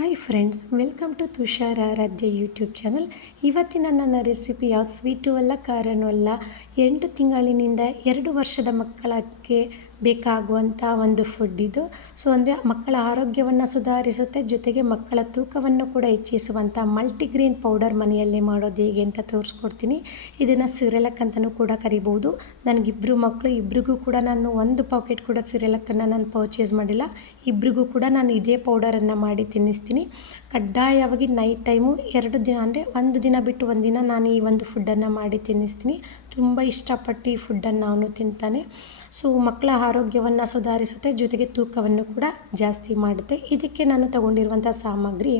Hi friends, welcome to Tushar Aradhya YouTube channel. ಇವತ್ತಿನ ನನ್ನ recipe ಯಾವ ಸ್ವೀಟು ಅಲ್ಲ, ಖಾರನೂ ಅಲ್ಲ. 8 ತಿಂಗಳಿನಿಂದ 2 ವರ್ಷದ ಮಕ್ಕಳಕ್ಕೆ ಬೇಕಾಗುವಂಥ ಒಂದು ಫುಡ್ ಇದು. ಸೊ ಅಂದರೆ ಮಕ್ಕಳ ಆರೋಗ್ಯವನ್ನು ಸುಧಾರಿಸುತ್ತೆ, ಜೊತೆಗೆ ಮಕ್ಕಳ ತೂಕವನ್ನು ಕೂಡ ಹೆಚ್ಚಿಸುವಂಥ ಮಲ್ಟಿಗ್ರೇನ್ ಪೌಡರ್ ಮನೆಯಲ್ಲೇ ಮಾಡೋದು ಹೇಗೆ ಅಂತ ತೋರಿಸ್ಕೊಡ್ತೀನಿ. ಇದನ್ನು ಸಿರೆಲಕ್ ಅಂತಲೂ ಕೂಡ ಕರಿಬೋದು. ನನಗಿಬ್ಬರು ಮಕ್ಕಳು, ಇಬ್ಬರಿಗೂ ಕೂಡ ನಾನು 1 ಪಾಕೆಟ್ ಕೂಡ ಸಿರೆಲಕ್ಕನ್ನು ನಾನು ಪರ್ಚೇಸ್ ಮಾಡಿಲ್ಲ. ಇಬ್ಬರಿಗೂ ಕೂಡ ನಾನು ಇದೇ ಪೌಡರನ್ನು ಮಾಡಿ ತಿನ್ನಿಸ್ತೀನಿ. ಕಡ್ಡಾಯವಾಗಿ ನೈಟ್ ಟೈಮು 2 ದಿನ ಅಂದರೆ 1 ದಿನ ಬಿಟ್ಟು 1 ದಿನ ನಾನು ಈ ಒಂದು ಫುಡ್ಡನ್ನು ಮಾಡಿ ತಿನ್ನಿಸ್ತೀನಿ. ತುಂಬ ಇಷ್ಟಪಟ್ಟು ಈ ಫುಡ್ಡನ್ನು ಅವನು ತಿಂತಾನೆ. ಸೊ ಮಕ್ಕಳ ಆರೋಗ್ಯವನ್ನು ಸುಧಾರಿಸುತ್ತೆ, ಜೊತೆಗೆ ತೂಕವನ್ನು ಕೂಡ ಜಾಸ್ತಿ ಮಾಡುತ್ತೆ. ಇದಕ್ಕೆ ನಾನು ತಗೊಂಡಿರುವಂಥ ಸಾಮಗ್ರಿ,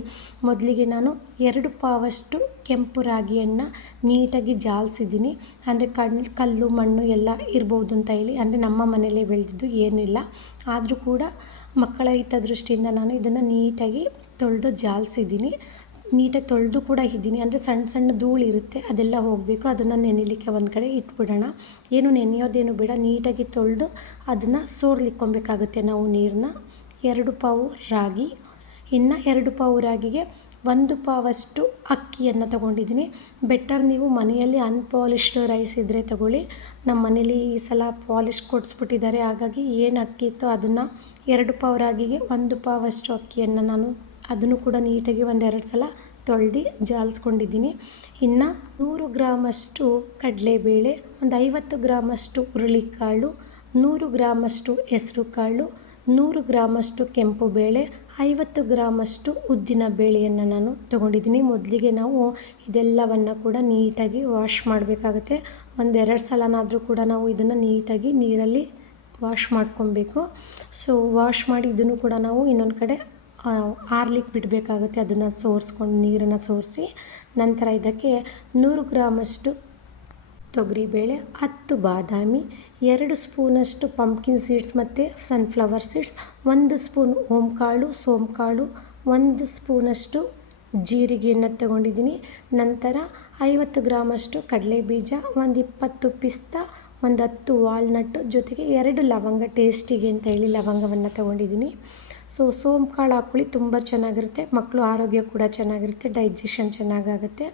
ಮೊದಲಿಗೆ ನಾನು 2 ಪಾವಷ್ಟು ಕೆಂಪು ರಾಗಿಯನ್ನು ನೀಟಾಗಿ ಜಾಲಿಸಿದ್ದೀನಿ. ಅಂದರೆ ಕಲ್ಲು ಮಣ್ಣು ಎಲ್ಲ ಇರ್ಬೋದು ಅಂತ ಹೇಳಿ, ಅಂದರೆ ನಮ್ಮ ಮನೆಯಲ್ಲೇ ಬೆಳೆದಿದ್ದು ಏನಿಲ್ಲ. ಆದರೂ ಕೂಡ ಮಕ್ಕಳ ಹಿತದೃಷ್ಟಿಯಿಂದ ನಾನು ಇದನ್ನು ನೀಟಾಗಿ ತೊಳೆದು ಜಾಲಿಸಿದ್ದೀನಿ. ನೀಟಾಗಿ ತೊಳೆದು ಕೂಡ ಇದ್ದೀನಿ. ಅಂದರೆ ಸಣ್ಣ ಸಣ್ಣ ಧೂಳು ಇರುತ್ತೆ, ಅದೆಲ್ಲ ಹೋಗಬೇಕು. ಅದನ್ನು ನೆನೆಯಲಿಕ್ಕೆ ಒಂದು ಕಡೆ ಇಟ್ಬಿಡೋಣ. ಏನು ನೆನೆಯೋದೇನು ಬೇಡ, ನೀಟಾಗಿ ತೊಳೆದು ಅದನ್ನು ಸೋರ್ಲಿಕ್ಕೊಬೇಕಾಗುತ್ತೆ ನಾವು ನೀರನ್ನ. 2 ಪಾವು ರಾಗಿ, ಇನ್ನು 2 ಪಾವು ರಾಗಿಗೆ 1 ಪಾವಷ್ಟು ಅಕ್ಕಿಯನ್ನು ತೊಗೊಂಡಿದ್ದೀನಿ. ಬೆಟರ್ ನೀವು ಮನೆಯಲ್ಲಿ ಅನ್ಪಾಲಿಶ್ಡ್ ರೈಸ್ ಇದ್ದರೆ ತಗೊಳ್ಳಿ. ನಮ್ಮ ಮನೇಲಿ ಈ ಸಲ ಪಾಲಿಶ್ ಕೊಡಿಸ್ಬಿಟ್ಟಿದ್ದಾರೆ, ಹಾಗಾಗಿ ಏನು ಅಕ್ಕಿ ಇತ್ತೋ ಅದನ್ನು 2 ಪಾವು ರಾಗಿಗೆ 1 ಪಾವಷ್ಟು ಅಕ್ಕಿಯನ್ನು ನಾನು ಅದನ್ನು ಕೂಡ ನೀಟಾಗಿ 1-2 ಸಲ ತೊಳೆದು ಜಾಲಿಸ್ಕೊಂಡಿದ್ದೀನಿ. ಇನ್ನು 100 ಗ್ರಾಮಷ್ಟು ಕಡಲೆಬೇಳೆ, ಒಂದು 50 ಗ್ರಾಮಷ್ಟು ಹುರುಳಿಕಾಳು, 100 ಗ್ರಾಮಷ್ಟು ಹೆಸರು ಕಾಳು, 100 ಗ್ರಾಮಷ್ಟು ಕೆಂಪು ಬೇಳೆ, 50 ಗ್ರಾಮಷ್ಟು ಉದ್ದಿನ ಬೇಳೆಯನ್ನು ನಾನು ತೊಗೊಂಡಿದ್ದೀನಿ. ಮೊದಲಿಗೆ ನಾವು ಇದೆಲ್ಲವನ್ನು ಕೂಡ ನೀಟಾಗಿ ವಾಶ್ ಮಾಡಬೇಕಾಗುತ್ತೆ. 1-2 ಸಲನಾದರೂ ಕೂಡ ನಾವು ಇದನ್ನು ನೀಟಾಗಿ ನೀರಲ್ಲಿ ವಾಶ್ ಮಾಡ್ಕೊಬೇಕು. ಸೊ ವಾಶ್ ಮಾಡಿ ಇದನ್ನು ಕೂಡ ನಾವು ಇನ್ನೊಂದು ಕಡೆ ಆರ್ಲಿಕ್ಕೆ ಬಿಡಬೇಕಾಗುತ್ತೆ. ಅದನ್ನು ಸೋರಿಸ್ಕೊಂಡು ನೀರನ್ನು ಸೋರಿಸಿ ನಂತರ ಇದಕ್ಕೆ 100 ಗ್ರಾಮಷ್ಟು ತೊಗರಿಬೇಳೆ, 10 ಬಾದಾಮಿ, 2 ಸ್ಪೂನಷ್ಟು ಪಂಪ್ಕಿನ್ ಸೀಡ್ಸ್ ಮತ್ತು ಸನ್ಫ್ಲವರ್ ಸೀಡ್ಸ್, 1 ಸ್ಪೂನ್ ಓಂಕಾಳು, ಸೋಂಕಾಳು, 1 ಸ್ಪೂನಷ್ಟು ಜೀರಿಗೆಯನ್ನು ತಗೊಂಡಿದ್ದೀನಿ. ನಂತರ 50 ಗ್ರಾಮಷ್ಟು ಕಡಲೆ ಬೀಜ, ಒಂದು 20 ಪಿಸ್ತಾ, ಒಂದು 10 ವಾಲ್ನಟ್ಟು, ಜೊತೆಗೆ 2 ಲವಂಗ ಟೇಸ್ಟಿಗೆ ಅಂತ ಹೇಳಿ ಲವಂಗವನ್ನು ತಗೊಂಡಿದ್ದೀನಿ. ಸೊ ಸೋಂಕಾಳು ಹಾಕ್ಕೊಳ್ಳಿ, ತುಂಬ ಚೆನ್ನಾಗಿರುತ್ತೆ. ಮಕ್ಕಳು ಆರೋಗ್ಯ ಕೂಡ ಚೆನ್ನಾಗಿರುತ್ತೆ, ಡೈಜೆಷನ್ ಚೆನ್ನಾಗಾಗುತ್ತೆ.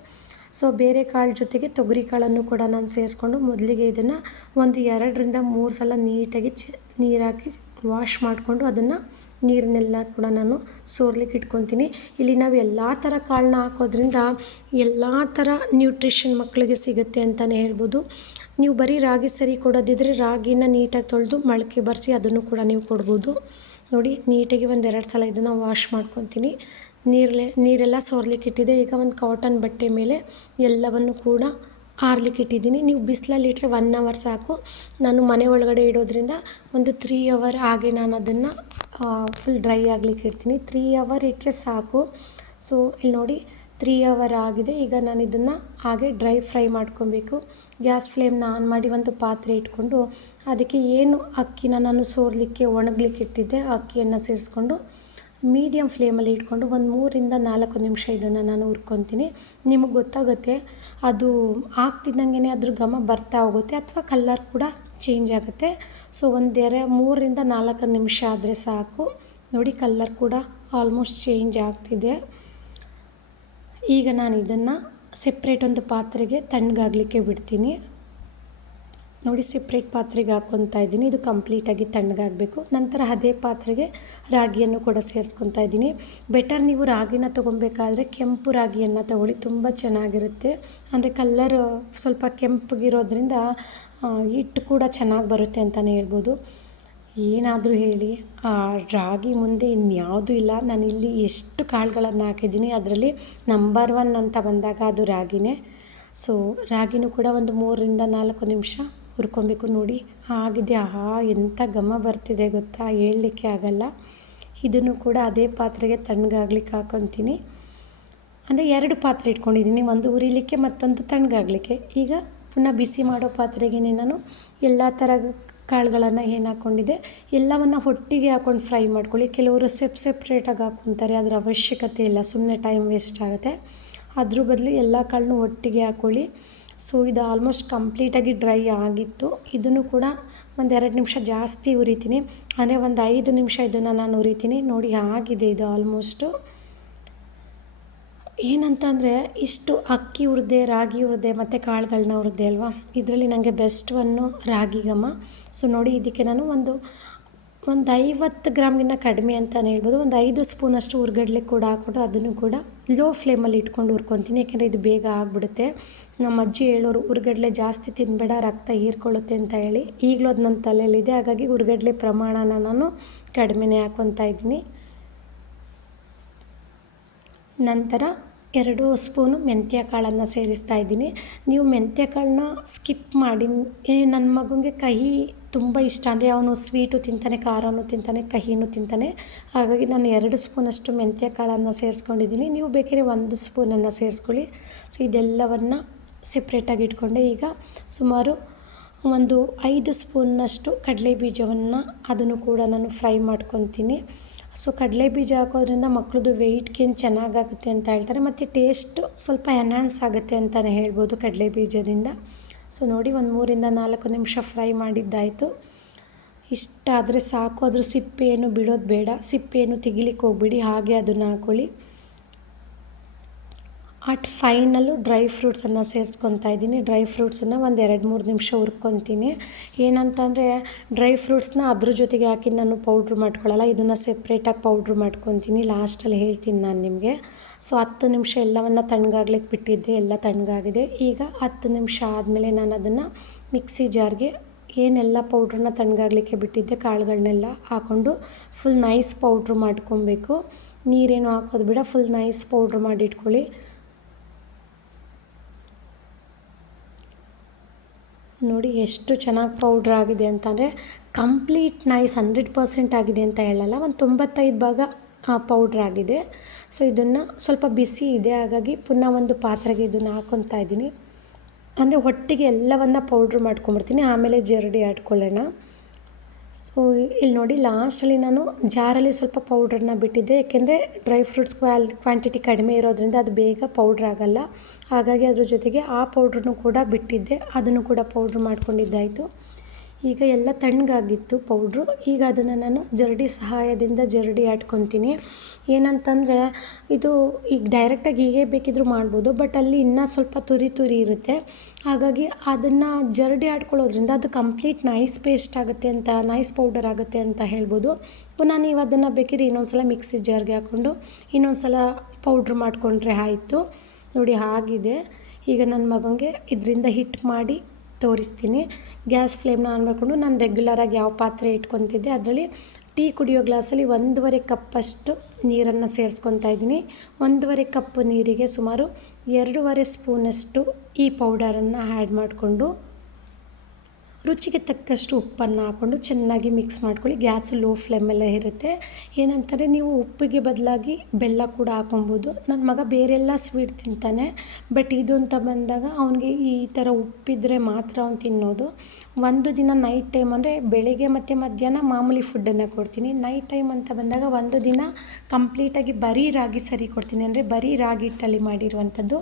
ಸೊ ಬೇರೆ ಕಾಳು ಜೊತೆಗೆ ತೊಗರಿ ಕಾಳನ್ನು ಕೂಡ ನಾನು ಸೇರಿಸ್ಕೊಂಡು ಮೊದಲಿಗೆ ಇದನ್ನು ಒಂದು 2-3 ಸಲ ನೀಟಾಗಿ ನೀರು ಹಾಕಿ ವಾಶ್ ಮಾಡಿಕೊಂಡು ಅದನ್ನು ನೀರನ್ನೆಲ್ಲ ಕೂಡ ನಾನು ಸೋರ್ಲಿಕ್ಕೆ ಇಟ್ಕೊತೀನಿ. ಇಲ್ಲಿ ನಾವು ಎಲ್ಲ ಥರ ಕಾಳನ್ನ ಹಾಕೋದ್ರಿಂದ ಎಲ್ಲ ಥರ ನ್ಯೂಟ್ರಿಷನ್ ಮಕ್ಕಳಿಗೆ ಸಿಗುತ್ತೆ ಅಂತಲೇ ಹೇಳ್ಬೋದು. ನೀವು ಬರೀ ರಾಗಿ ಸರಿ ಕೊಡೋದಿದ್ರೆ ರಾಗಿನ ನೀಟಾಗಿ ತೊಳೆದು ಮೊಳಕೆ ಬರೆಸಿ ಅದನ್ನು ಕೂಡ ನೀವು ಕೊಡ್ಬೋದು. ನೋಡಿ, ನೀಟಾಗಿ 1-2 ಸಲ ಇದನ್ನು ವಾಶ್ ಮಾಡ್ಕೊತೀನಿ. ನೀರೆಲ್ಲ ಸೋರ್ಲಿಕ್ಕೆ ಇಟ್ಟಿದೆ. ಈಗ ಒಂದು ಕಾಟನ್ ಬಟ್ಟೆ ಮೇಲೆ ಎಲ್ಲವನ್ನು ಕೂಡ ಆರ್ಲಿಕ್ಕೆ ಇಟ್ಟಿದ್ದೀನಿ. ನೀವು ಬಿಸಿಲಲ್ಲಿ ಇಟ್ಟರೆ 1 ಅವರ್ ಸಾಕು. ನಾನು ಮನೆ ಒಳಗಡೆ ಇಡೋದ್ರಿಂದ ಒಂದು 3 ಅವರ್ ಹಾಗೆ ನಾನು ಅದನ್ನು ಫುಲ್ ಡ್ರೈ ಆಗಲಿಕ್ಕೆ ಇಡ್ತೀನಿ. 3 ಅವರ್ ಇಟ್ಟರೆ ಸಾಕು. ಸೊ ಇಲ್ಲಿ ನೋಡಿ 3 ಅವರ್ ಆಗಿದೆ. ಈಗ ನಾನು ಇದನ್ನು ಹಾಗೆ ಡ್ರೈ ಫ್ರೈ ಮಾಡ್ಕೊಬೇಕು. ಗ್ಯಾಸ್ ಫ್ಲೇಮ್ನ ಆನ್ ಮಾಡಿ ಒಂದು ಪಾತ್ರೆ ಇಟ್ಕೊಂಡು ಅದಕ್ಕೆ ಏನು ಅಕ್ಕಿನ ನಾನು ಸೋರ್ಲಿಕ್ಕೆ ಒಣಗಲಿಕ್ಕೆ ಇಟ್ಟಿದ್ದೆ ಅಕ್ಕಿಯನ್ನು ಸೇರಿಸ್ಕೊಂಡು ಮೀಡಿಯಮ್ ಫ್ಲೇಮಲ್ಲಿ ಇಟ್ಕೊಂಡು ಒಂದು 3-4 ನಿಮಿಷ ಇದನ್ನು ನಾನು ಹುರ್ಕೊತೀನಿ. ನಿಮಗೆ ಗೊತ್ತಾಗುತ್ತೆ, ಅದು ಆಗ್ತಿದ್ದಂಗೆ ಅದ್ರ ಘಮ ಬರ್ತಾ ಹೋಗುತ್ತೆ ಅಥವಾ ಕಲ್ಲರ್ ಕೂಡ ಚೇಂಜ್ ಆಗುತ್ತೆ. ಸೊ 3-4 ನಿಮಿಷ ಆದರೆ ಸಾಕು. ನೋಡಿ, ಕಲ್ಲರ್ ಕೂಡ ಆಲ್ಮೋಸ್ಟ್ ಚೇಂಜ್ ಆಗ್ತಿದೆ. ಈಗ ನಾನು ಇದನ್ನು ಸೆಪ್ರೇಟ್ ಒಂದು ಪಾತ್ರೆಗೆ ತಣ್ಣಗಾಗಲಿಕ್ಕೆ ಬಿಡ್ತೀನಿ. ನೋಡಿ, ಸೆಪ್ರೇಟ್ ಪಾತ್ರೆಗೆ ಹಾಕ್ಕೊತಾ ಇದ್ದೀನಿ. ಇದು ಕಂಪ್ಲೀಟಾಗಿ ತಣ್ಣಗಾಗಬೇಕು. ನಂತರ ಅದೇ ಪಾತ್ರೆಗೆ ರಾಗಿಯನ್ನು ಕೂಡ ಸೇರಿಸ್ಕೊತಾ ಇದ್ದೀನಿ. ಬೆಟರ್ ನೀವು ರಾಗಿನ ತೊಗೊಬೇಕಾದ್ರೆ ಕೆಂಪು ರಾಗಿಯನ್ನು ತೊಗೊಳ್ಳಿ, ತುಂಬ ಚೆನ್ನಾಗಿರುತ್ತೆ. ಅಂದರೆ ಕಲ್ಲರ್ ಸ್ವಲ್ಪ ಕೆಂಪಗಿರೋದ್ರಿಂದ ಹಿಟ್ಟು ಕೂಡ ಚೆನ್ನಾಗಿ ಬರುತ್ತೆ ಅಂತಲೇ ಹೇಳ್ಬೋದು. ಏನಾದರೂ ಹೇಳಿ, ರಾಗಿ ಮುಂದೆ ಇನ್ಯಾವುದೂ ಇಲ್ಲ. ನಾನಿಲ್ಲಿ ಎಷ್ಟು ಕಾಳುಗಳನ್ನು ಹಾಕಿದ್ದೀನಿ, ಅದರಲ್ಲಿ ನಂಬರ್ 1 ಅಂತ ಬಂದಾಗ ಅದು ರಾಗಿನೇ. ಸೊ ರಾಗಿನೂ ಕೂಡ ಒಂದು 3-4 ನಿಮಿಷ ಹುರ್ಕೊಬೇಕು. ನೋಡಿ ಆಗಿದೆ. ಎಂಥ ಘಮ ಬರ್ತಿದೆ ಗೊತ್ತಾ, ಹೇಳಲಿಕ್ಕೆ ಆಗಲ್ಲ. ಇದನ್ನು ಕೂಡ ಅದೇ ಪಾತ್ರೆಗೆ ತಣ್ಣಗಾಗ್ಲಿಕ್ಕೆ ಹಾಕ್ಕೊತೀನಿ. ಅಂದರೆ 2 ಪಾತ್ರೆ ಇಟ್ಕೊಂಡಿದ್ದೀನಿ, ಒಂದು ಉರಿಲಿಕ್ಕೆ ಮತ್ತೊಂದು ತಣ್ಣಗಾಗಲಿಕ್ಕೆ. ಈಗ ಪುನಃ ಬಿಸಿ ಮಾಡೋ ಪಾತ್ರೆಗೆ ನಾನು ಎಲ್ಲ ಥರ ಕಾಳುಗಳನ್ನು ಏನು ಹಾಕ್ಕೊಂಡಿದ್ದೆ ಎಲ್ಲವನ್ನು ಒಟ್ಟಿಗೆ ಹಾಕ್ಕೊಂಡು ಫ್ರೈ ಮಾಡ್ಕೊಳ್ಳಿ. ಕೆಲವರು ಸೆಪ್ರೇಟಾಗಿ ಹಾಕ್ಕೊತಾರೆ, ಅದರ ಅವಶ್ಯಕತೆ ಇಲ್ಲ, ಸುಮ್ಮನೆ ಟೈಮ್ ವೇಸ್ಟ್ ಆಗುತ್ತೆ. ಅದ್ರ ಬದಲು ಎಲ್ಲ ಕಾಳನ್ನು ಒಟ್ಟಿಗೆ ಹಾಕ್ಕೊಳ್ಳಿ. ಸೊ ಇದು ಆಲ್ಮೋಸ್ಟ್ ಕಂಪ್ಲೀಟಾಗಿ ಡ್ರೈ ಆಗಿತ್ತು. ಇದನ್ನು ಕೂಡ 1-2 ನಿಮಿಷ ಜಾಸ್ತಿ ಉರಿತೀನಿ, ಅಂದರೆ ಒಂದು 5 ನಿಮಿಷ ಇದನ್ನು ನಾನು ಉರಿತೀನಿ. ನೋಡಿ ಆಗಿದೆ ಇದು ಆಲ್ಮೋಸ್ಟು. ಏನಂತ ಅಂದರೆ ಇಷ್ಟು ಅಕ್ಕಿ ಹುರಿದೆ, ರಾಗಿ ಹುರಿದೆ ಮತ್ತು ಕಾಳುಗಳನ್ನ ಹುರಿದೆ ಅಲ್ವಾ, ಇದರಲ್ಲಿ ನನಗೆ ಬೆಸ್ಟ್ ಒನ್ನು ರಾಗಿಗಮ್ಮ. ಸೊ ನೋಡಿ, ಇದಕ್ಕೆ ನಾನು ಒಂದು 50 ಗ್ರಾಮ್ಗಿಂತ ಕಡಿಮೆ ಅಂತಲೇ ಹೇಳ್ಬೋದು, ಒಂದು 5 ಸ್ಪೂನಷ್ಟು ಹುರ್ಗಡ್ಲೆ ಕೂಡ ಹಾಕ್ಕೊಂಡು ಅದನ್ನು ಕೂಡ ಲೋ ಫ್ಲೇಮಲ್ಲಿ ಇಟ್ಕೊಂಡು ಹುರ್ಕೊತೀನಿ. ಯಾಕೆಂದರೆ ಇದು ಬೇಗ ಆಗಿಬಿಡುತ್ತೆ. ನಮ್ಮ ಅಜ್ಜಿ ಹೇಳೋರು, ಹುರ್ಗಡ್ಲೆ ಜಾಸ್ತಿ ತಿನ್ನಬೇಡ, ರಕ್ತ ಹೀರ್ಕೊಳ್ಳುತ್ತೆ ಅಂತ ಹೇಳಿ. ಈಗಲೂ ಅದು ನನ್ನ ತಲೆಯಲ್ಲಿದೆ. ಹಾಗಾಗಿ ಹುರ್ಗಡ್ಲೆ ಪ್ರಮಾಣನ ನಾನು ಕಡಿಮೆನೇ ಹಾಕ್ಕೊತಾ ಇದ್ದೀನಿ. ನಂತರ 2 ಸ್ಪೂನು ಮೆಂತ್ಯ ಕಾಳನ್ನು ಸೇರಿಸ್ತಾ ಇದ್ದೀನಿ. ನೀವು ಮೆಂತ್ಯ ಕಾಳನ್ನ ಸ್ಕಿಪ್ ಮಾಡಿ. ನನ್ನ ಮಗುಗೆ ಕಹಿ ತುಂಬ ಇಷ್ಟ, ಅಂದರೆ ಅವನು ಸ್ವೀಟು ತಿಂತಾನೆ, ಖಾರನೂ ತಿಂತಾನೆ, ಕಹಿನೂ ತಿಂತಾನೆ. ಹಾಗಾಗಿ ನಾನು 2 ಸ್ಪೂನಷ್ಟು ಮೆಂತ್ಯ ಕಾಳನ್ನು ಸೇರಿಸ್ಕೊಂಡಿದ್ದೀನಿ. ನೀವು ಬೇಕಾದ್ರೆ 1 ಸ್ಪೂನನ್ನು ಸೇರಿಸ್ಕೊಳ್ಳಿ. ಸೊ ಇದೆಲ್ಲವನ್ನು ಸೆಪ್ರೇಟಾಗಿ ಇಟ್ಕೊಂಡೆ. ಈಗ ಸುಮಾರು ಒಂದು 5 ಸ್ಪೂನ್ನಷ್ಟು ಕಡಲೆ ಬೀಜವನ್ನು ಅದನ್ನು ಕೂಡ ನಾನು ಫ್ರೈ ಮಾಡ್ಕೊತೀನಿ. ಸೊ ಕಡಲೆ ಬೀಜ ಹಾಕೋದ್ರಿಂದ ಮಕ್ಕಳದು ವೆಯ್ಟ್ ಗೇನ್ ಚೆನ್ನಾಗಾಗುತ್ತೆ ಅಂತ ಹೇಳ್ತಾರೆ, ಮತ್ತು ಟೇಸ್ಟ್ ಸ್ವಲ್ಪ ಎನ್ಹಾನ್ಸ್ ಆಗುತ್ತೆ ಅಂತಲೇ ಹೇಳ್ಬೋದು ಕಡಲೆ ಬೀಜದಿಂದ. ಸೊ ನೋಡಿ, ಒಂದು 3-4 ನಿಮಿಷ ಫ್ರೈ ಮಾಡಿದ್ದಾಯಿತು. ಇಷ್ಟಾದರೆ ಸಾಕು. ಅದ್ರ ಸಿಪ್ಪೆಯನ್ನು ಬಿಡೋದು ಬೇಡ, ಸಿಪ್ಪೆಯನ್ನು ತೆಗಿಲಿಕ್ಕೆ ಹೋಗ್ಬಿಡಿ, ಹಾಗೆ ಅದನ್ನು ಹಾಕ್ಕೊಳ್ಳಿ. ಫೈನಲ್ಲು ಡ್ರೈ ಫ್ರೂಟ್ಸನ್ನು ಸೇರಿಸ್ಕೊತಾ ಇದ್ದೀನಿ. ಡ್ರೈ ಫ್ರೂಟ್ಸನ್ನು ಒಂದು 2-3 ನಿಮಿಷ ಹುರ್ಕೊತೀನಿ. ಏನಂತಂದರೆ ಡ್ರೈ ಫ್ರೂಟ್ಸ್ನ ಅದ್ರ ಜೊತೆಗೆ ಹಾಕಿ ನಾನು ಪೌಡ್ರ್ ಮಾಡ್ಕೊಳ್ಳಲ್ಲ, ಇದನ್ನು ಸೆಪ್ರೇಟಾಗಿ ಪೌಡ್ರ್ ಮಾಡ್ಕೊತೀನಿ. ಲಾಸ್ಟಲ್ಲಿ ಹೇಳ್ತೀನಿ ನಾನು ನಿಮಗೆ. ಸೊ 10 ನಿಮಿಷ ಎಲ್ಲವನ್ನು ತಣ್ಣಗಾಗ್ಲಿಕ್ಕೆ ಬಿಟ್ಟಿದ್ದೆ, ಎಲ್ಲ ತಣ್ಣಗಾಗಿದೆ. ಈಗ 10 ನಿಮಿಷ ಆದಮೇಲೆ ನಾನು ಅದನ್ನು ಮಿಕ್ಸಿ ಜಾರ್ಗೆ ಏನೆಲ್ಲ ಪೌಡ್ರನ್ನ ತಣ್ಣಗಾಗಲಿಕ್ಕೆ ಬಿಟ್ಟಿದ್ದೆ ಕಾಳುಗಳನ್ನೆಲ್ಲ ಹಾಕ್ಕೊಂಡು ಫುಲ್ ನೈಸ್ ಪೌಡ್ರ್ ಮಾಡ್ಕೊಬೇಕು. ನೀರೇನು ಹಾಕೋದು ಬೇಡ, ಫುಲ್ ನೈಸ್ ಪೌಡ್ರ್ ಮಾಡಿಟ್ಕೊಳ್ಳಿ. ನೋಡಿ ಎಷ್ಟು ಚೆನ್ನಾಗಿ ಪೌಡ್ರ್ ಆಗಿದೆ ಅಂತಂದರೆ, ಕಂಪ್ಲೀಟ್ ನೈಸ್ 100% ಆಗಿದೆ ಅಂತ ಹೇಳಲ್ಲ, ಒಂದು 95 ಭಾಗ ಪೌಡ್ರ್ ಆಗಿದೆ. ಸೊ ಇದನ್ನು ಸ್ವಲ್ಪ ಬಿಸಿ ಇದೆ, ಹಾಗಾಗಿ ಪುನಃ ಒಂದು ಪಾತ್ರೆಗೆ ಇದನ್ನು ಹಾಕ್ಕೊತಾ ಇದ್ದೀನಿ. ಅಂದರೆ ಒಟ್ಟಿಗೆ ಎಲ್ಲವನ್ನು ಪೌಡ್ರ್ ಮಾಡ್ಕೊಂಬಿಡ್ತೀನಿ, ಆಮೇಲೆ ಜರಡಿ ಆಡ್ಕೊಳ್ಳೋಣ. ಸೊ ಇಲ್ಲಿ ನೋಡಿ, ಲಾಸ್ಟಲ್ಲಿ ನಾನು ಜಾರಲ್ಲಿ ಸ್ವಲ್ಪ ಪೌಡ್ರನ್ನ ಬಿಟ್ಟಿದ್ದೆ, ಏಕೆಂದರೆ ಡ್ರೈ ಫ್ರೂಟ್ಸ್ ಕ್ವಾಂಟಿಟಿ ಕಡಿಮೆ ಇರೋದ್ರಿಂದ ಅದು ಬೇಗ ಪೌಡ್ರ್ ಆಗೋಲ್ಲ. ಹಾಗಾಗಿ ಅದ್ರ ಜೊತೆಗೆ ಆ ಪೌಡ್ರನ್ನು ಕೂಡ ಬಿಟ್ಟಿದ್ದೆ, ಅದನ್ನು ಕೂಡ ಪೌಡ್ರ್ ಮಾಡ್ಕೊಂಡಿದ್ದಾಯಿತು. ಈಗ ಎಲ್ಲ ತಣ್ಣಗಾಗಿತ್ತು ಪೌಡ್ರು. ಈಗ ಅದನ್ನು ನಾನು ಜರಡಿ ಸಹಾಯದಿಂದ ಜರಡಿ ಆಡ್ಕೊತೀನಿ. ಏನಂತಂದರೆ ಇದು ಈಗ ಡೈರೆಕ್ಟಾಗಿ ಹೀಗೆ ಬೇಕಿದ್ರೂ ಮಾಡ್ಬೋದು, ಬಟ್ ಅಲ್ಲಿ ಇನ್ನೂ ಸ್ವಲ್ಪ ತುರಿ ಇರುತ್ತೆ. ಹಾಗಾಗಿ ಅದನ್ನು ಜರಡಿ ಆಡ್ಕೊಳ್ಳೋದ್ರಿಂದ ಅದು ಕಂಪ್ಲೀಟ್ ನೈಸ್ ಪೇಸ್ಟ್ ಆಗುತ್ತೆ ಅಂತ, ನೈಸ್ ಪೌಡರ್ ಆಗುತ್ತೆ ಅಂತ ಹೇಳ್ಬೋದು. ಪುನಃ ನೀವು ಅದನ್ನು ಬೇಕಿದ್ರೆ ಇನ್ನೊಂದು ಸಲ ಮಿಕ್ಸಿ ಜಾರ್ಗೆ ಹಾಕ್ಕೊಂಡು ಇನ್ನೊಂದು ಸಲ ಪೌಡ್ರ್ ಮಾಡಿಕೊಂಡ್ರೆ ಆಯಿತು. ನೋಡಿ ಆಗಿದೆ. ಈಗ ನನ್ನ ಮಗನಿಗೆ ಇದರಿಂದ ಹಿಟ್ ಮಾಡಿ ತೋರಿಸ್ತೀನಿ. ಗ್ಯಾಸ್ ಫ್ಲೇಮ್ನ ಆನ್ ಮಾಡಿಕೊಂಡು ನಾನು ರೆಗ್ಯುಲರಾಗಿ ಯಾವ ಪಾತ್ರೆ ಇಟ್ಕೊತಿದ್ದೆ ಅದರಲ್ಲಿ ಟೀ ಕುಡಿಯೋ ಗ್ಲಾಸಲ್ಲಿ 1.5 ಕಪ್ಪಷ್ಟು ನೀರನ್ನು ಸೇರಿಸ್ಕೊತಾ ಇದ್ದೀನಿ. 1.5 ಕಪ್ ನೀರಿಗೆ ಸುಮಾರು 2.5 ಸ್ಪೂನಷ್ಟು ಈ ಪೌಡರನ್ನು ಆ್ಯಡ್ ಮಾಡಿಕೊಂಡು ರುಚಿಗೆ ತಕ್ಕಷ್ಟು ಉಪ್ಪನ್ನು ಹಾಕ್ಕೊಂಡು ಚೆನ್ನಾಗಿ ಮಿಕ್ಸ್ ಮಾಡ್ಕೊಳ್ಳಿ. ಗ್ಯಾಸು ಲೋ ಫ್ಲೇಮಲ್ಲೇ ಇರುತ್ತೆ. ಏನಂತಾರೆ, ನೀವು ಉಪ್ಪಿಗೆ ಬದಲಾಗಿ ಬೆಲ್ಲ ಕೂಡ ಹಾಕೊಬೋದು. ನನ್ನ ಮಗ ಬೇರೆಲ್ಲ ಸ್ವೀಟ್ ತಿಂತಾನೆ, ಬಟ್ ಇದು ಅಂತ ಬಂದಾಗ ಅವನಿಗೆ ಈ ಥರ ಉಪ್ಪಿದ್ರೆ ಮಾತ್ರ ಅವ್ನು ತಿನ್ನೋದು. ಒಂದು ದಿನ ನೈಟ್ ಟೈಮ್ ಅಂದರೆ ಬೆಳಿಗ್ಗೆ ಮತ್ತು ಮಧ್ಯಾಹ್ನ ಮಾಮೂಲಿ ಫುಡ್ಡನ್ನು ಕೊಡ್ತೀನಿ. ನೈಟ್ ಟೈಮ್ ಅಂತ ಬಂದಾಗ ಒಂದು ದಿನ ಕಂಪ್ಲೀಟಾಗಿ ಬರೀ ರಾಗಿ ಸರಿ ಕೊಡ್ತೀನಿ, ಅಂದರೆ ಬರೀ ರಾಗಿ ಹಿಟ್ಟಲ್ಲಿ ಮಾಡಿರುವಂಥದ್ದು.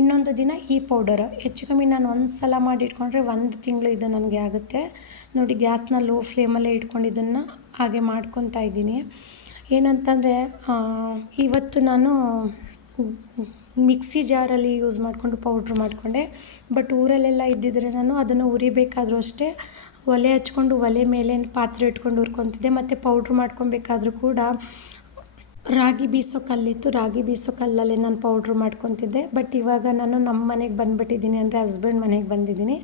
ಇನ್ನೊಂದು ದಿನ ಈ ಪೌಡರ್. ಹೆಚ್ಚು ಕಮ್ಮಿ ನಾನು ಒಂದು ಸಲ ಮಾಡಿಟ್ಕೊಂಡ್ರೆ 1 ತಿಂಗಳು ಇದು ನನಗೆ ಆಗುತ್ತೆ. ನೋಡಿ, ಗ್ಯಾಸ್ನ ಲೋ ಫ್ಲೇಮಲ್ಲೇ ಇಟ್ಕೊಂಡು ಇದನ್ನು ಹಾಗೆ ಮಾಡ್ಕೊತಾ ಇದ್ದೀನಿ. ಏನಂತಂದರೆ ಇವತ್ತು ನಾನು ಮಿಕ್ಸಿ ಜಾರಲ್ಲಿ ಯೂಸ್ ಮಾಡಿಕೊಂಡು ಪೌಡ್ರ್ ಮಾಡಿಕೊಂಡೆ, ಬಟ್ ಊರಲ್ಲೆಲ್ಲ ಇದ್ದಿದ್ದರೆ ನಾನು ಅದನ್ನು ಉರಿಬೇಕಾದ್ರೂ ಅಷ್ಟೇ ಒಲೆ ಹಚ್ಕೊಂಡು ಒಲೆ ಮೇಲೆ ಪಾತ್ರೆ ಇಟ್ಕೊಂಡು ಹುರ್ಕೊತಿದ್ದೆ. ಮತ್ತು ಪೌಡ್ರ್ ಮಾಡ್ಕೊಬೇಕಾದ್ರೂ ಕೂಡ ರಾಗಿ ಬೀಸೋ ಕಲ್ಲಿತ್ತು, ರಾಗಿ ಬೀಸೋ ಕಲ್ಲಲ್ಲೇ ನಾನು ಪೌಡ್ರ್ ಮಾಡ್ಕೊತಿದ್ದೆ. ಬಟ್ ಇವಾಗ ನಾನು ನಮ್ಮ ಮನೆಗೆ ಬಂದುಬಿಟ್ಟಿದ್ದೀನಿ, ಅಂದರೆ ಹಸ್ಬೆಂಡ್ ಮನೆಗೆ ಬಂದಿದ್ದೀನಿ.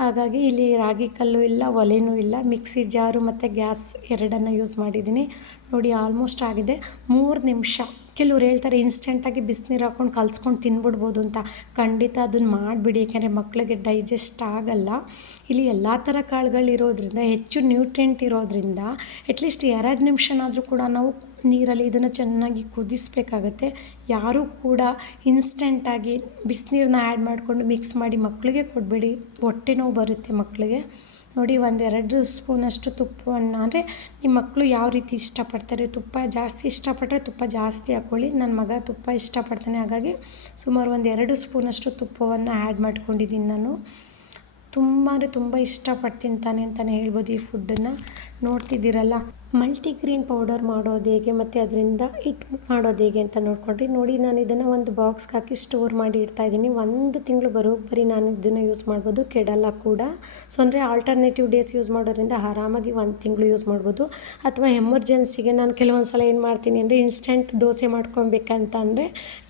ಹಾಗಾಗಿ ಇಲ್ಲಿ ರಾಗಿ ಕಲ್ಲು ಇಲ್ಲ, ಒಲೆನೂ ಇಲ್ಲ, ಮಿಕ್ಸಿ ಜಾರು ಮತ್ತು ಗ್ಯಾಸ್ ಎರಡನ್ನು ಯೂಸ್ ಮಾಡಿದ್ದೀನಿ. ನೋಡಿ ಆಲ್ಮೋಸ್ಟ್ ಆಗಿದೆ. 3 ನಿಮಿಷ. ಕೆಲವ್ರು ಹೇಳ್ತಾರೆ ಇನ್ಸ್ಟೆಂಟಾಗಿ ಬಿಸಿನೀರು ಹಾಕ್ಕೊಂಡು ಕಲ್ಸ್ಕೊಂಡು ತಿನ್ಬಿಡ್ಬೋದು ಅಂತ. ಖಂಡಿತ ಅದನ್ನು ಮಾಡಿಬಿಡಿ, ಏಕೆಂದರೆ ಮಕ್ಕಳಿಗೆ ಡೈಜೆಸ್ಟ್ ಆಗಲ್ಲ. ಇಲ್ಲಿ ಎಲ್ಲ ಥರ ಕಾಳುಗಳಿರೋದ್ರಿಂದ, ಹೆಚ್ಚು ನ್ಯೂಟ್ರಿಯೆಂಟ್ ಇರೋದ್ರಿಂದ ಅಟ್ಲೀಸ್ಟ್ 2 ನಿಮಿಷನಾದರೂ ಕೂಡ ನಾವು ನೀರಲ್ಲಿ ಇದನ್ನು ಚೆನ್ನಾಗಿ ಕುದಿಸ್ಬೇಕಾಗತ್ತೆ. ಯಾರೂ ಕೂಡ ಇನ್ಸ್ಟೆಂಟಾಗಿ ಬಿಸಿನೀರನ್ನ ಆ್ಯಡ್ ಮಾಡಿಕೊಂಡು ಮಿಕ್ಸ್ ಮಾಡಿ ಮಕ್ಕಳಿಗೆ ಕೊಡಬೇಡಿ, ಹೊಟ್ಟೆ ನೋವು ಬರುತ್ತೆ ಮಕ್ಕಳಿಗೆ. ನೋಡಿ, 1-2 ಸ್ಪೂನಷ್ಟು ತುಪ್ಪವನ್ನು, ಅಂದರೆ ನಿಮ್ಮ ಮಕ್ಕಳು ಯಾವ ರೀತಿ ಇಷ್ಟಪಡ್ತಾರೆ, ತುಪ್ಪ ಜಾಸ್ತಿ ಇಷ್ಟಪಟ್ಟರೆ ತುಪ್ಪ ಜಾಸ್ತಿ ಹಾಕ್ಕೊಳ್ಳಿ. ನನ್ನ ಮಗ ತುಪ್ಪ ಇಷ್ಟಪಡ್ತಾನೆ, ಹಾಗಾಗಿ ಸುಮಾರು 1-2 ಸ್ಪೂನಷ್ಟು ತುಪ್ಪವನ್ನು ಆ್ಯಡ್ ಮಾಡ್ಕೊಂಡಿದ್ದೀನಿ ನಾನು. ತುಂಬ ಅಂದರೆ ತುಂಬ ಇಷ್ಟಪಟ್ಟು ತಿಂತಾನೆ ಅಂತಲೇ ಹೇಳ್ಬೋದು ಈ ಫುಡ್ಡನ್ನು. ನೋಡ್ತಿದ್ದೀರಲ್ಲ. ಮಲ್ಟಿಗ್ರೀನ್ ಪೌಡರ್ ಮಾಡೋದು ಹೇಗೆ ಮತ್ತು ಅದರಿಂದ ಹಿಟ್ಟು ಮಾಡೋದು ಹೇಗೆ ಅಂತ ನೋಡ್ಕೊಂಡ್ರಿ. ನೋಡಿ, ನಾನು ಇದನ್ನು ಒಂದು ಬಾಕ್ಸ್ಗೆ ಹಾಕಿ ಸ್ಟೋರ್ ಮಾಡಿ ಇಡ್ತಾಯಿದ್ದೀನಿ. 1 ತಿಂಗಳು ಬರೋಬ್ಬರಿ ನಾನು ಇದನ್ನು ಯೂಸ್ ಮಾಡ್ಬೋದು, ಕೆಡಲ್ಲ ಕೂಡ. ಸೊ ಅಂದರೆ ಆಲ್ಟರ್ನೇಟಿವ್ ಡೇಸ್ ಯೂಸ್ ಮಾಡೋದ್ರಿಂದ ಆರಾಮಾಗಿ 1 ತಿಂಗಳು ಯೂಸ್ ಮಾಡ್ಬೋದು. ಅಥವಾ ಎಮರ್ಜೆನ್ಸಿಗೆ ನಾನು ಕೆಲವೊಂದು ಸಲ ಏನು ಮಾಡ್ತೀನಿ ಅಂದರೆ, ಇನ್ಸ್ಟೆಂಟ್ ದೋಸೆ ಮಾಡ್ಕೊಬೇಕಂತ ಅಂದರೆ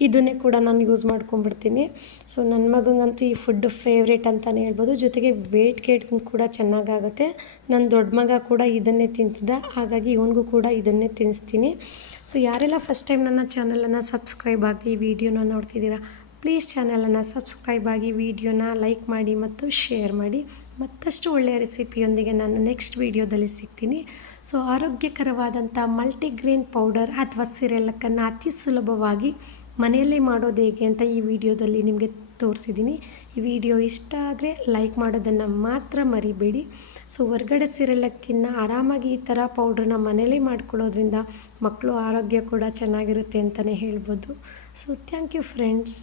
ಇದನ್ನೇ ಕೂಡ ನಾನು ಯೂಸ್ ಮಾಡ್ಕೊಂಬಿಡ್ತೀನಿ. ಸೊ ನನ್ನ ಮಗಂಗಂತೂ ಈ ಫುಡ್ ಫೇವ್ರೇಟ್ ಅಂತಲೇ ಹೇಳ್ಬೋದು. ಜೊತೆಗೆ ವೆಯ್ಟ್ ಗೇನ್ ಕೂಡ ಚೆನ್ನಾಗಾಗುತ್ತೆ. ನನ್ನ ದೊಡ್ಡ ಮಗ ಕೂಡ ಇದನ್ನೇ ತಿಂತಿದ್ದ, ಹಾಗಾಗಿ ಇವನಿಗೂ ಕೂಡ ಇದನ್ನೇ ತಿನ್ನಿಸ್ತೀನಿ. ಸೊ ಯಾರೆಲ್ಲ ಫಸ್ಟ್ ಟೈಮ್ ನನ್ನ ಚಾನಲನ್ನು ಸಬ್ಸ್ಕ್ರೈಬ್ ಆಗಿ ಈ ವಿಡಿಯೋನ ನೋಡ್ತಿದ್ದೀರಾ, ಪ್ಲೀಸ್ ಚಾನಲನ್ನು ಸಬ್ಸ್ಕ್ರೈಬ್ ಆಗಿ ವಿಡಿಯೋನ ಲೈಕ್ ಮಾಡಿ ಮತ್ತು ಶೇರ್ ಮಾಡಿ. ಮತ್ತಷ್ಟು ಒಳ್ಳೆಯ ರೆಸಿಪಿಯೊಂದಿಗೆ ನಾನು ನೆಕ್ಸ್ಟ್ ವಿಡಿಯೋದಲ್ಲಿ ಸಿಗ್ತೀನಿ. ಸೊ ಆರೋಗ್ಯಕರವಾದಂಥ ಮಲ್ಟಿಗ್ರೇನ್ ಪೌಡರ್ ಅಥವಾ ಸಿರೆಲಕ್ಕನ್ನು ಅತಿ ಸುಲಭವಾಗಿ ಮನೆಯಲ್ಲೇ ಮಾಡೋದು ಹೇಗೆ ಅಂತ ಈ ವಿಡಿಯೋದಲ್ಲಿ ನಿಮಗೆ ತೋರಿಸಿದ್ದೀನಿ. ಈ ವಿಡಿಯೋ ಇಷ್ಟ ಆದರೆ ಲೈಕ್ ಮಾಡೋದನ್ನು ಮಾತ್ರ ಮರಿಬೇಡಿ. ಸೊ ಹೊರ್ಗಡೆ ಸಿರೆಲಕ್ಕಿನ್ನ ಆರಾಮಾಗಿ ಈ ಥರ ಪೌಡ್ರನ್ನ ಮನೇಲೇ ಮಾಡ್ಕೊಳ್ಳೋದ್ರಿಂದ ಮಕ್ಕಳು ಆರೋಗ್ಯ ಕೂಡ ಚೆನ್ನಾಗಿರುತ್ತೆ ಅಂತಲೇ ಹೇಳ್ಬೋದು. So thank you friends.